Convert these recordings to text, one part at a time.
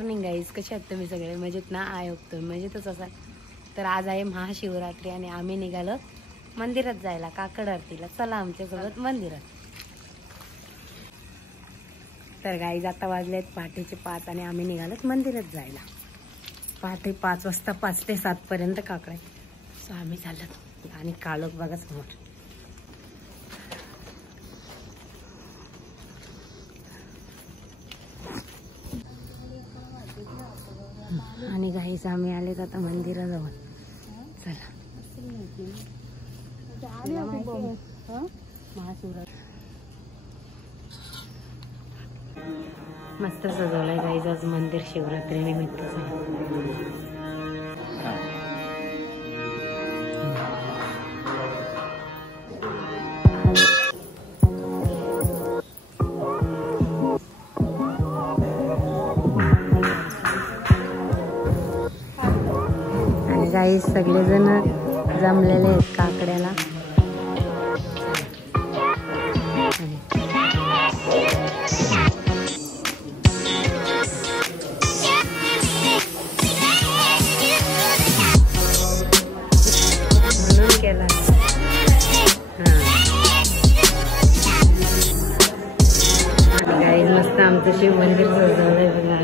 Morning guys, कसे आहात तुम्ही सगळे? मजेत ना? आय होप तुम्ही मजेतच असाल. तर आज आहे महाशिवरात्री आणि आम्ही निघालो मंदिरात जायला, काकड आरतीला. चला आमच्यासोबत मंदिरात. तर गाईज आता वाजलेत पहाटेचे 5 आणि आम्ही निघालोत मंदिरात जायला. पहाटे 5 वाजता 5 ते 7 पर्यंत काकड आहे. सो आम्ही चाललो आणि काळोख बघा समोर. आणि गाईज आम्ही आलेत आता मंदिराजवळ. चला महाशिवरात्री मस्त सजवलंय गाईज आज मंदिर शिवरात्री निमित्त. आणि गाईज सगळेजण जमलेले आहेत काकड्याला. मस्त आमचं शिव मंदिर सजवलंय बघा.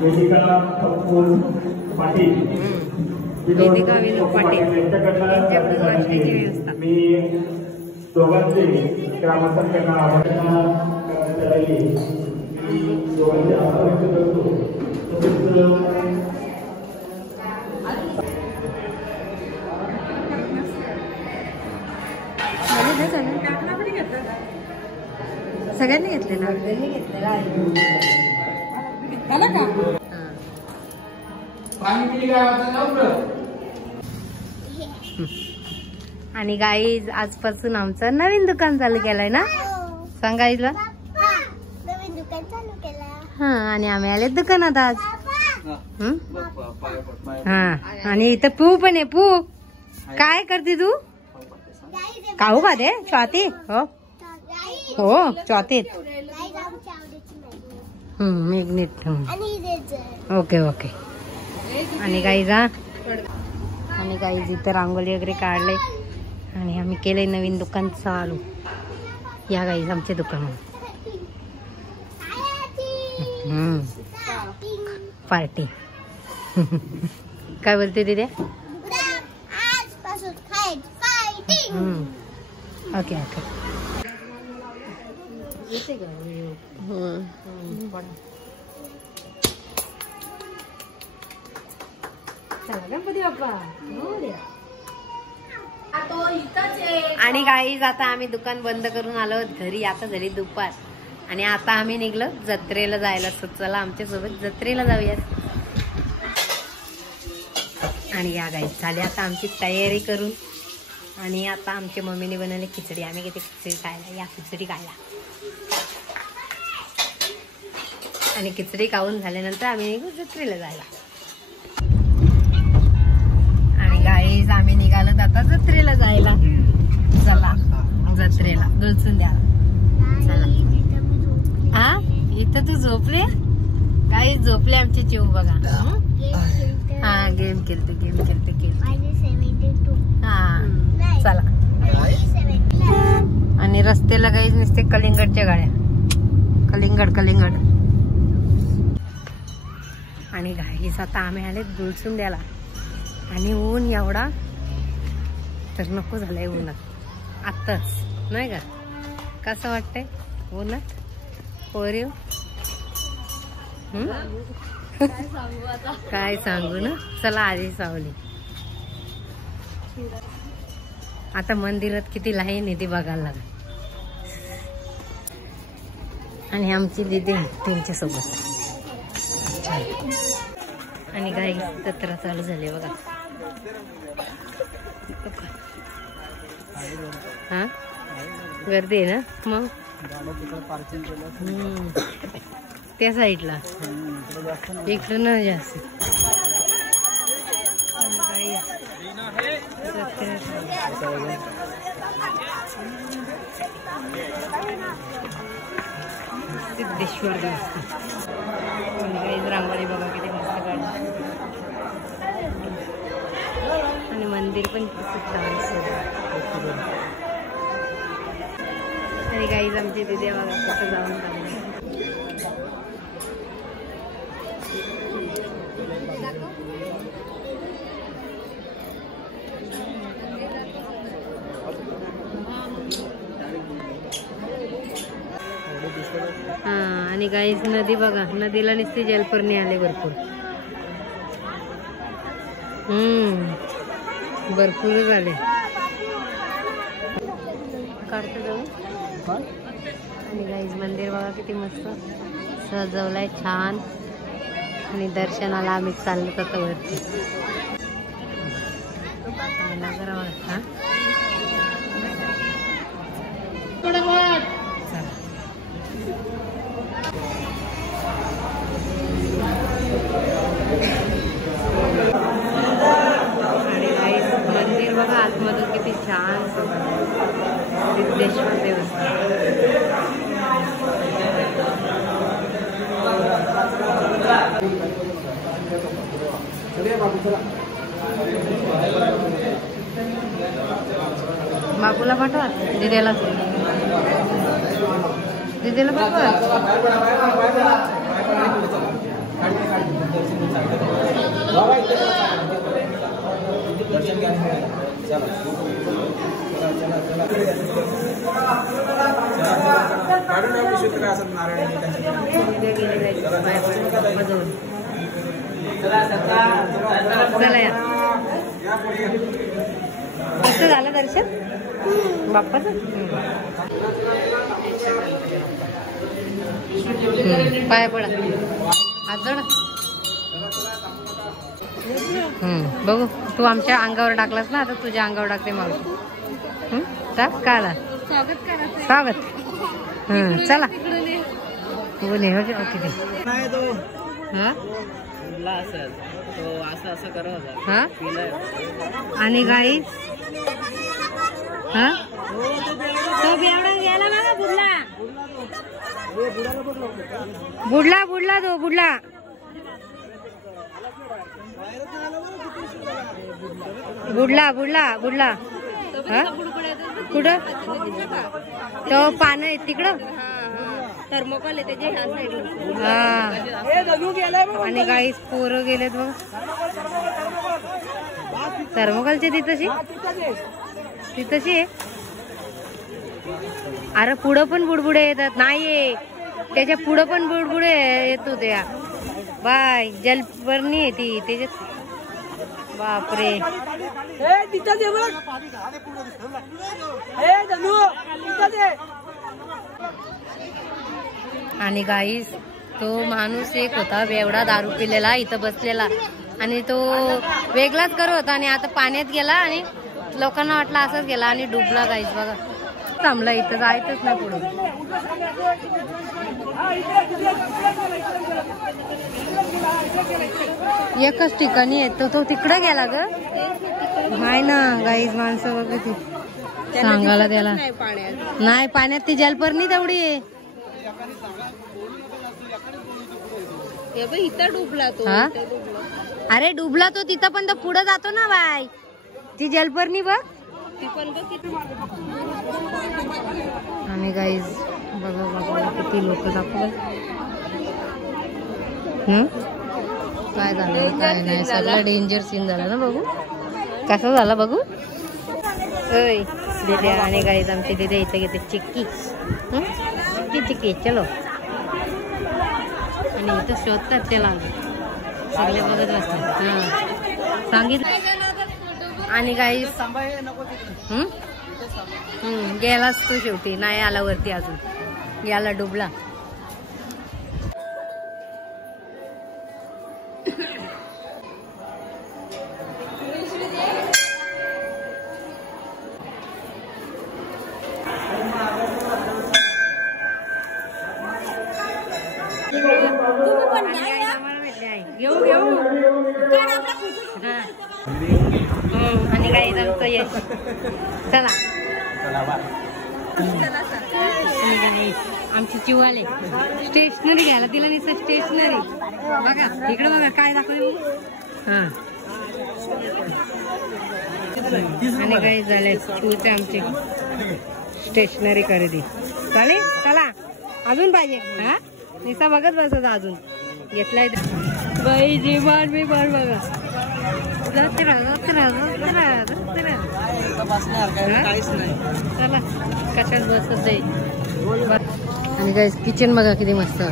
वेदिका पाटील वेदिका विनोद पाटील यांच्या नाश्त्याची व्यवस्था. मी दोघांचे ग्रामस्थांना आभार करण्यात आले. मी दोघांचे आभार व्यक्त करतो. सगळ्यांनी घेतलेला आणि गाईज आजपासून आमचं नवीन दुकान चालू केलंय ना. सांगा आईला. नवीन दुकान चालू केलं. हा आणि आम्ही आले दुकानात आज. हा आणि इथं पू पण आहे. पू काय करते तू. काहू का दे स्वाती. हो हो स्वाती. मॅग्नेट. Okay okay. आणि गाईज आणि गाईज इथं रांगोळी वगैरे काढले आणि आम्ही केले नवीन दुकान चालू. या गाईज आमचे दुकान पार्टी. काय बोलते तिथे. Okay okay. गणपती बाप्पा. आणि गाईज आता आम्ही दुकान बंद करून आलो घरी. आता झाली दुपार आणि आता आम्ही निघलो जत्रेला जायला. चला आमच्या सोबत जत्रेला जाऊयात. आणि या गाईज झाली आता आमची तयारी करून. आणि आता आमच्या मम्मीने बनवली खिचडी. आम्ही किती खिचडी खायला. या खिचडी खायला. आणि खिचडी खाऊन झाल्यानंतर आम्ही निघू जत्रेला जायला. आणि गाईज आम्ही निघालो आता जत्रेला जायला. चला जत्रेला दुलसून द्याला. चला. हा इथं तू झोपले. काही झोपले आमची चिव बघा. हा गेम खेळते गेम खेळते हा चला. आणि रस्त्याला काही नुसते कलिंगडच्या गाड्या. कलिंगड कलिंगड. आणि गाईस आता आम्ही आले दुलसून द्याला. आणि ऊन एवढा तर नको झालंय उन्हात आत्ताच नाही का. कसं वाटतंय उन्हात पोरी. काय सांगू ना. चला आधी सावली. आता मंदिरात किती लाईन आहे ती बघायला लागेल. आणि आमची दीदी त्यांच्या सोबत. आणि गाई जत्रा चालू झाली बघा. हा गर्दी आहे ना मग. त्या साईडला इकडं न जास्त. सिद्धेश्वर देवस्थान. काही रांगोळी बघा किती मस्त काढली. आणि मंदिर पण खूप छान. आणि गाईज आमची दिदी बघा कसं जाऊन चालले. हा आणि गाईज नदी बघा. नदीला नुसती जलपर्णी आले भरपूर. भरपूर झाले. काढतो जाऊ. आणि गाईज मंदिर बघा किती मस्त सजवलंय छान. आणि दर्शनाला आम्ही चाललो आता वरती. नजरा बघा. मंदिर बघा आतमधून किती छान. सिद्धेश्वर देवस्थान. बापूला पाठवा. दिदीला दिदीला पाठवा. चला या कसं झालं दर्शन बाप्पाचं? पाय पडा हात जोडा. बघू तू आमच्या अंगावर टाकलास ना, आता तुझ्या अंगावर टाकते मावशी. टाक का आला स्वागत. चला हा आणि गाई हा तो बेवडा गेला बघा बुडला बुडला तो बुडला. बुडला बुडला बुडला. कुठं तो पानं आहेत तिकडं थर्मोकॉल आहे त्याचे. हा आणि गाईस पोरं गेलेत बघ थर्मोकॉलचे तिथंशी आहे. अरे पुढं पण बुडबुडे येतात. नाही त्याच्या पुढं पण बुडबुडे येतो त्या. बाय जलपर्णी आहे ती त्याच्यात. बापरे आणि गाईस तो माणूस एक होता बेवडा दारू पिलेला इथं बसलेला आणि तो वेगळाच करत होता आणि आता पाण्यात गेला आणि लोकांना वाटलं असंच गेला आणि डुबला. गाईस बघा थांबला इथं जायचंच ना पुढे. एकच ठिकाणी येतो तो तिकडं गेला ग. नाही ना गाईज माणसं बघ ती सांगायला त्याला नाही पाण्यात ती जलपर्णी तेवढी आहे. इथं डुबला तो. अरे डुबला तो तिथं पण तो पुढे जातो ना बाय. ती जलपर्णी बघ ती पण आणि गाईज बघा बघा किती लोक दाखवलं. काय झालं काय नाही सगळं डेंजर सीन झाला ना. बघू कसं झालं बघू. दिद्या आणि गाईज आमची दिद्या इथे घेते चिक्की चिक्की चिक्की. चलो आणि इथं शोधतात त्याला सगळे बघत असतात. हा सांगितलं आणि गाईज गेलाच तो शेवटी नाही आला वरती अजून गेला डुबला. आणि काही जमतं यश. चला आमची चिवाले स्टेशनरी घ्यायला तिला नुसतं स्टेशनरी बघा इकडे बघा काय दाखवलं. हा आणि काही झाले चिवचे आमची स्टेशनरी खरेदी. चालेल चला अजून पाहिजे. हा निसा बघत बसत अजून घेतलाय बाई जेवण मी पण बघा. चला कशात बसत जाईल. आणि गाईस किचन बघा किती मस्त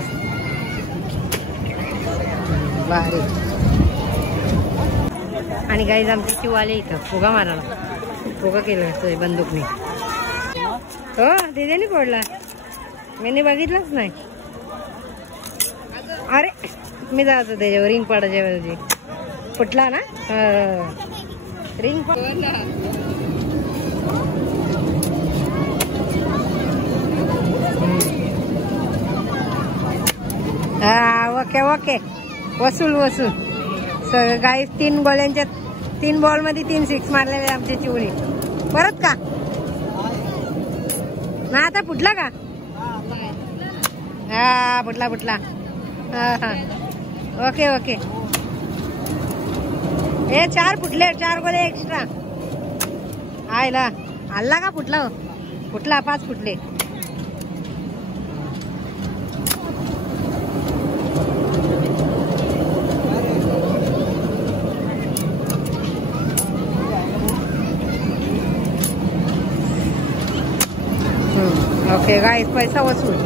भारी. आणि गाईस आमची शिवाले इथं फुगा मारायला फुगा केला बंदूकने. हो दिद्याने फोडला मी बघितलंच नाही. अरे मी जायचो त्याच्यावर रिंग पाडायच्या वेळी फुटला ना रिंग. हा ओके ओके वसूल वसूल. गाईस 3 गोल्यांच्या 3 बॉल मध्ये 3 6 मारलेले आमची चिवणी. परत का ना आता फुटला का. हा फुटला फुटला. हा हा ओके ओके. हे 4 फुटले 4 गोले एक्स्ट्रा आयला. हल्ला का फुटला फुटला 5 फुटले. ओके गाईस, पैसा वसूल.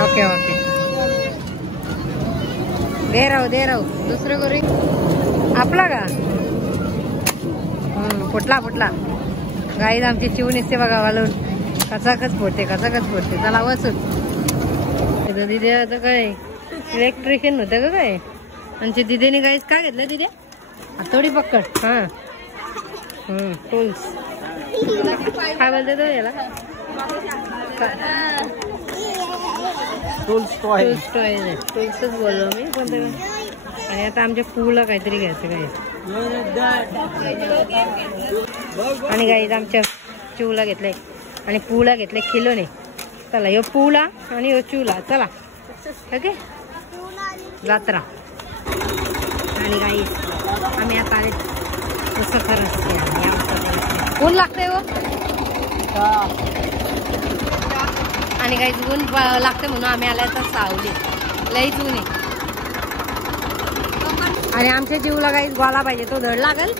ओके ओके, दे राहू दुसरं करू. आपला का फुटला गाईज. आमची चिवून असते बघा घालून, कचाकच फोडते. चला वसूल. दिदे आता काय इलेक्ट्रिशियन होतं का काय. आमच्या दिदीने गाईज काय घेतलं दिदे. हातोडी पक्कड. हा टूल्स काय बोलते तो याला. टूल्सच बोललो मी कोणतं. आणि आता आमच्या पूला काहीतरी घ्यायचं काय. आणि गाईज आमच्या चिवला घेतलंय आणि पूला घेतलंय किलोने. चला यो पूला आणि यो चिवला. चला ओके जात्रा. आणि गाईज आम्ही आता आले तसं खरंच ऊन लागतंय हो. आणि काही ऊन लागते म्हणून आम्ही आल्या तर सावली लईच ऊन आहे. आणि आमच्या जीवला काही गोला पाहिजे, तो धड लागल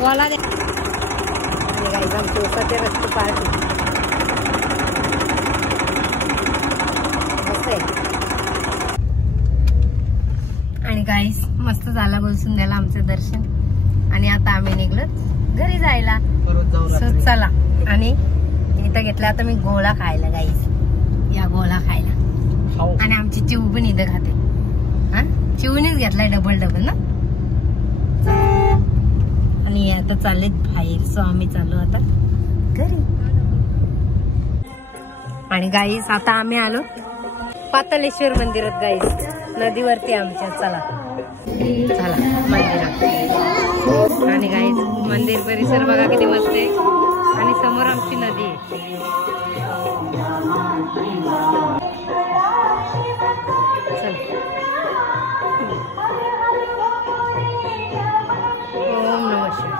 गोला दे. आणि काही आमच्या उसाच्या रस्ते पार्टी आणि गाईस मस्त झाला गोलसुंद्याला आमचं दर्शन. आणि आता आम्ही निघलो घरी जायला. चला. आणि इथं घेतला आता मी गोळा खायला गाईस. या गोळा खायला. आणि आमची चिव पण इथं खाते. हा चिवनीच घेतलाय डबल ना. आणि आता चाललेत बाहेर. सो आम्ही चाललो आता घरी. आणि गाईस आता आम्ही आलो पातालेश्वर मंदिरात गाईस. नदीवरती आमच्या. चला मंदिरात. आणि गाईस मंदिर परिसर बघा किती मस्त आहे. आणि समोर आमची नदी आहे. ओम नमः शिवाय.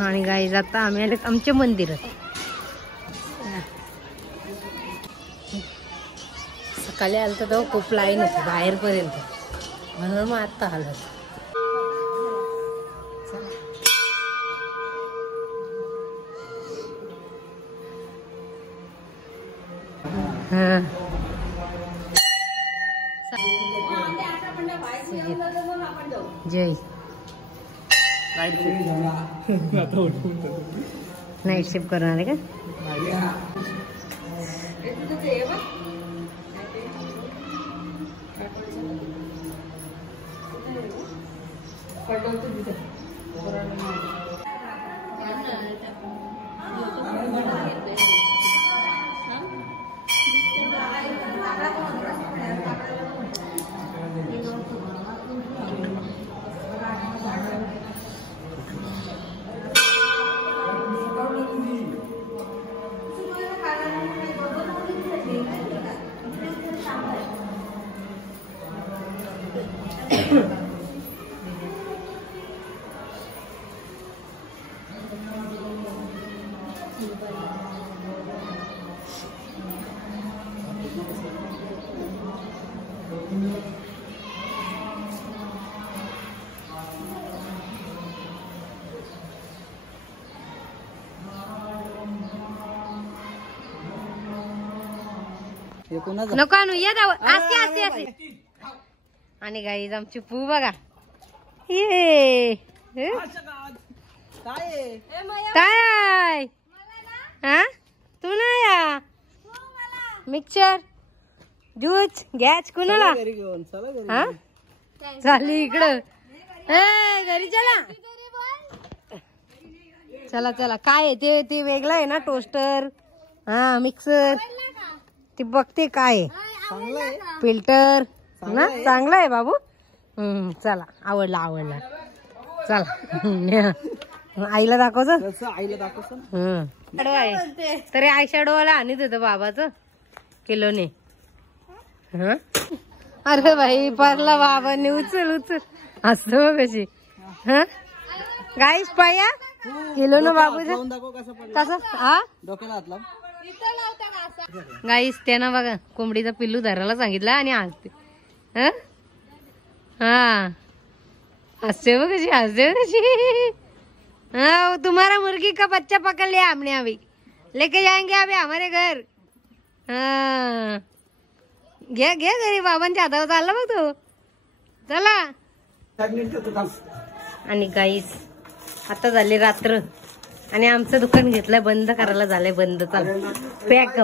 आणि गाईज आता आम्ही आले आमच्या मंदिरात. सकाळी आलं तर तेव्हा खूप लाईन होती बाहेरपर्यंत, म्हणून मग आता आलो. जय नाईट शिफ्ट करणार आहे का? नको आणू या दाव असे असे असे. आणि गाईज आमची पू बघा ये काय हा तू ना या मिक्सचर ज्यूस गॅस कुणाला हा चालली इकडं घरी चला चला चला. काय आहे ते ते वेगळं आहे ना टोस्टर हा मिक्सर ती बघते काय फिल्टर ना चांगलं आहे बाबू. चला आवडला आवडला चला आईला दाखवच तरी आय शॅडोवाला आणत होतं बाबाचं किलोने. अरे बाई परला बाबाने उचल उचल असं कशी हा गाईस पाया किलो ना बाबूचं कसं हा गाईस त्यानं बघा कोंबडीचा पिल्लू धरायला सांगितलं आणि हसते हा हसते बघ कशी हसते कशी. हाँ तुम्हारा मुर्गी का बच्चा पकड़ लिया हमने अभी लेके जाएंगे अभी हमारे घर. हाँ घे घे घरी बाबांच्या हातावर चालला बघ तो चला. आणि गाईस आता झाली रात्र आणि आमचं दुकान घेतलंय बंद करायला झालंय बंद. चला पॅक